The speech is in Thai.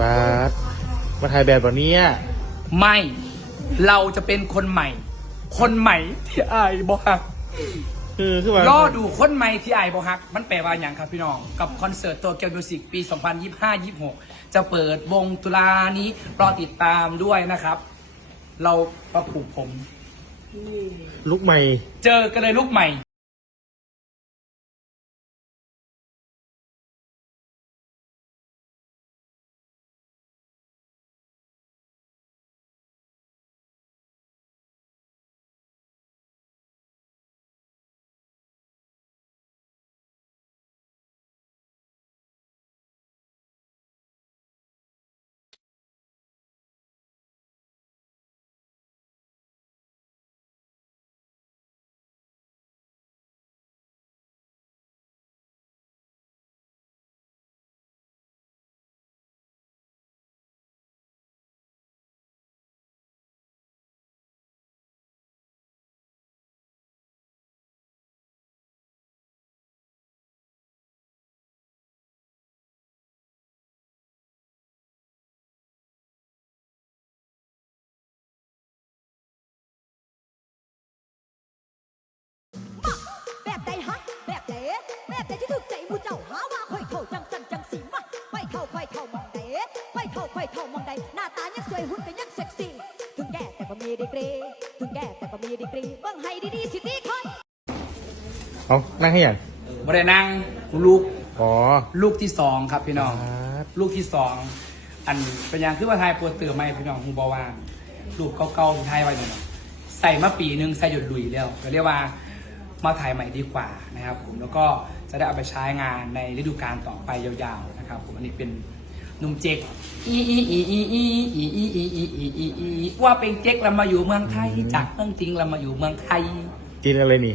บาสมาถ่ายแบบแบบนี้อะไม่ เราจะเป็นคนใหม่ คนใหม่ที่อายบอฮักคือคือว่ารอดูคนใหม่ที่อายบอฮัก มันแปลว่าอย่างครับพี่น้อง กับคอนเสิร์ตตัวเกียวมิวสิกปี 2025-26 จะเปิดวงตุลานี้รอติดตามด้วยนะครับ เราประผูกผม ลุกใหม่ เจอกันเลยลูกใหม่ บบใดที่ถูกใจหมูเจ้าหาว่าค่อยเท่าจังสันจังสีมาค่อยเท่าค่อยเท่ามองใดค่อยเท่าค่อยเท่ามองใดหน้าตายังสวยหุ่นก็ยังเซ็กซี่ถึงแก่แต่ก็มีดีกรีถึงแก่แต่ก็มีดีกรีเบิ่งให้ดีๆสิตีคอยเอานั่งให้อย่างบรินังลูกอ๋อลูกที่สองครับพี่น้องครับลูกที่สองอันเป็นอย่างคือว่าไทยปวดเตือไม่พี่น้องฮูบอว่าลูกเก่าๆที่ไทยไว้เนี่ยเนาะใส่มาปีหนึงใส่หยุดลุยแล้วก็เรียกว่า มาถ่ายใหม่ดีกว่านะครับผมแล้วก็จะได้เอาไปใช้งานในฤดูกาลต่อไปยาวๆนะครับผมอันนี้เป็นหนุ่มเจ๊กอีอีอีอีอีอีอีอีอีอีอีอีว่าเป็นเจ๊กแล้วมาอยู่เมืองไทยจากเมืองจริงแล้วมาอยู่เมืองไทย กินอะไรนี่